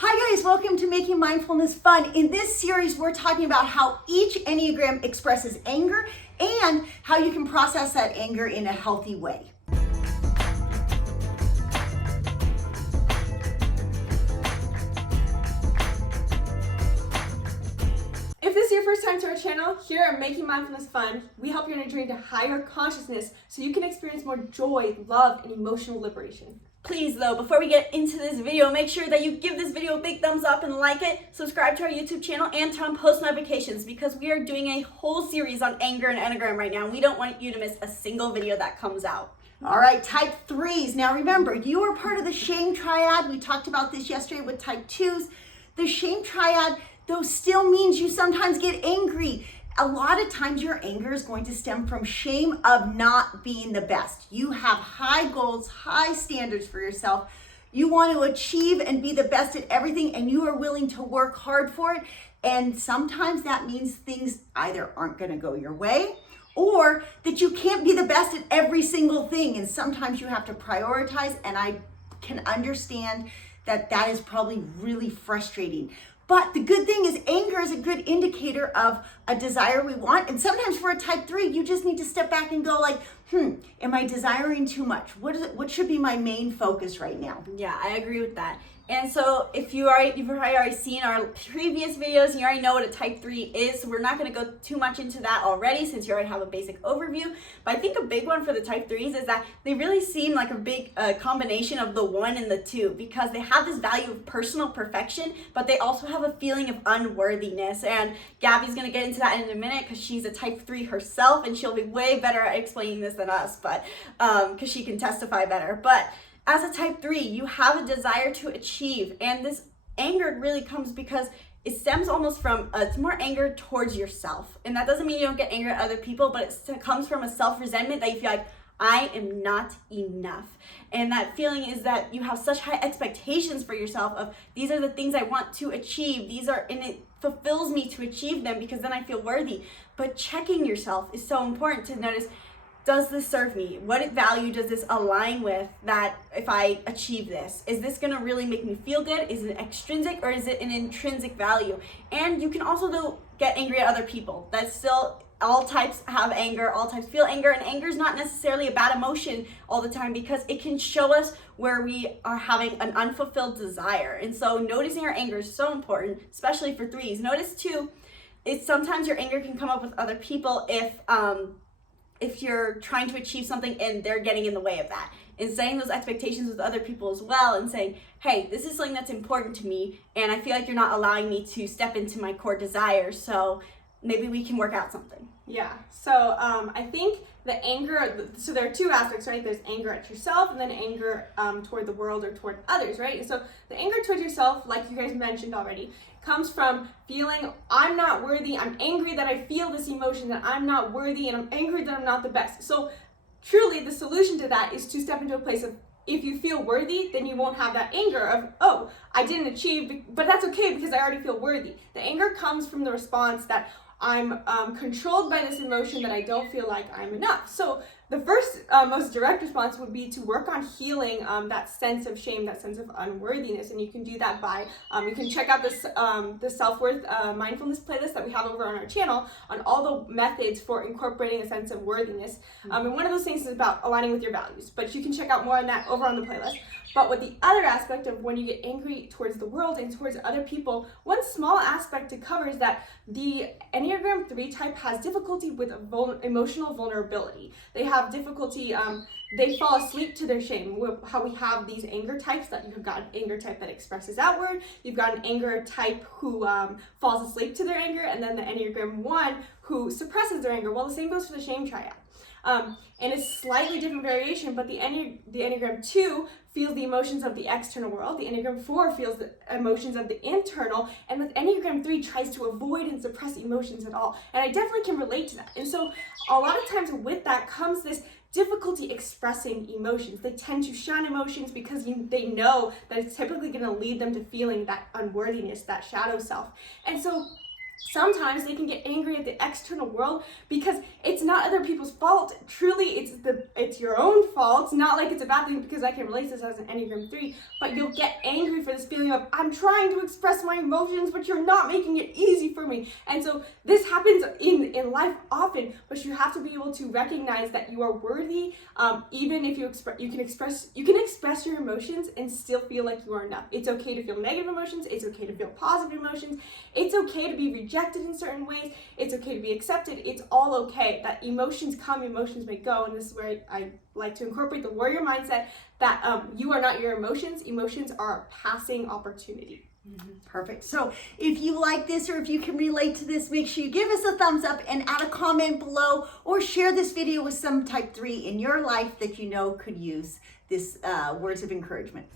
Hi guys, welcome to Making Mindfulness Fun. In this series, we're talking about how each Enneagram expresses anger and how you can process that anger in a healthy way. If this is your first time to our channel, here at Making Mindfulness Fun, we help you on a journey to higher consciousness so you can experience more joy, love, and emotional liberation. Please though, before we get into this video, make sure that you give this video a big thumbs up and like it, subscribe to our YouTube channel, and turn on post notifications because we are doing a whole series on anger and Enneagram right now. We don't want you to miss a single video that comes out. All right, type 3s. Now remember, you are part of the shame triad. We talked about this yesterday with type 2s. The shame triad, though, still means you sometimes get angry. A lot of times your anger is going to stem from shame of not being the best. You have high goals, high standards for yourself. You want to achieve and be the best at everything, and you are willing to work hard for it. And sometimes that means things either aren't going to go your way or that you can't be the best at every single thing. And sometimes you have to prioritize, and I can understand that that is probably really frustrating. But the good thing is anger is a good indicator of a desire we want. And sometimes for a type 3, you just need to step back and go like, am I desiring too much? What should be my main focus right now? Yeah, I agree with that. And so if you've already seen our previous videos, you already know what a type 3 is. So we're not going to go too much into that already since you already have a basic overview. But I think a big one for the type 3s is that they really seem like a big combination of the 1 and the 2 because they have this value of personal perfection, but they also have a feeling of unworthiness. And Gabby's going to get into that in a minute because she's a type 3 herself and she'll be way better at explaining this than us, but because she can testify better. But as a type 3, you have a desire to achieve, and this anger really comes because it stems almost from, it's more anger towards yourself. And that doesn't mean you don't get angry at other people, but it comes from a self-resentment that you feel like, I am not enough. And that feeling is that you have such high expectations for yourself of, these are the things I want to achieve. And it fulfills me to achieve them because then I feel worthy. But checking yourself is so important to notice, does this serve me? What value does this align with that if I achieve this? Is this gonna really make me feel good? Is it extrinsic or is it an intrinsic value? And you can also though get angry at other people. That's still, all types have anger, all types feel anger, and anger is not necessarily a bad emotion all the time because it can show us where we are having an unfulfilled desire. And so noticing our anger is so important, especially for 3s. Notice too, it's sometimes your anger can come up with other people if you're trying to achieve something and they're getting in the way of that, and setting those expectations with other people as well and saying, hey, this is something that's important to me and I feel like you're not allowing me to step into my core desires, so maybe we can work out something. Yeah, so I think the anger, so there are two aspects, right? There's anger at yourself and then anger toward the world or toward others, right? And so the anger towards yourself, like you guys mentioned already, comes from feeling I'm not worthy. I'm angry that I feel this emotion that I'm not worthy, and I'm angry that I'm not the best. So truly the solution to that is to step into a place of, if you feel worthy, then you won't have that anger of, oh, I didn't achieve, but that's okay because I already feel worthy. The anger comes from the response that I'm controlled by this emotion that I don't feel like I'm enough. So the first most direct response would be to work on healing that sense of shame, that sense of unworthiness. And you can do that by, you can check out this the self-worth mindfulness playlist that we have over on our channel on all the methods for incorporating a sense of worthiness. And one of those things is about aligning with your values, but you can check out more on that over on the playlist. But with the other aspect of when you get angry towards the world and towards other people, one small aspect to cover is that the Enneagram 3 type has difficulty with emotional vulnerability. They have difficulty, they fall asleep to their shame. How we have these anger types, that you've got an anger type that expresses outward, you've got an anger type who falls asleep to their anger, and then the Enneagram 1 who suppresses their anger. Well, the same goes for the shame triad. And it's slightly different variation, but the Enneagram 2 feels the emotions of the external world. The Enneagram 4 feels the emotions of the internal, and with Enneagram 3 tries to avoid and suppress emotions at all. And I definitely can relate to that. And so a lot of times with that comes this difficulty expressing emotions. They tend to shun emotions because they know that it's typically going to lead them to feeling that unworthiness, that shadow self. And so sometimes they can get angry at the external world because it's not other people's fault. Truly, it's your own fault. It's not like it's a bad thing, because I can relate this as an Enneagram 3, but you'll get angry for this feeling of, I'm trying to express my emotions, but you're not making it easy for me. And so this happens in life often, but you have to be able to recognize that you are worthy, even if you can express your emotions and still feel like you are enough. It's okay to feel negative emotions. It's okay to feel positive emotions. It's okay to be rejected in certain ways. It's okay to be accepted. It's all okay. That emotions come, emotions may go. And this is where I like to incorporate the warrior mindset that you are not your emotions. Emotions are a passing opportunity. Perfect. So if you like this, or if you can relate to this, make sure you give us a thumbs up and add a comment below, or share this video with some type 3 in your life that you know could use this words of encouragement.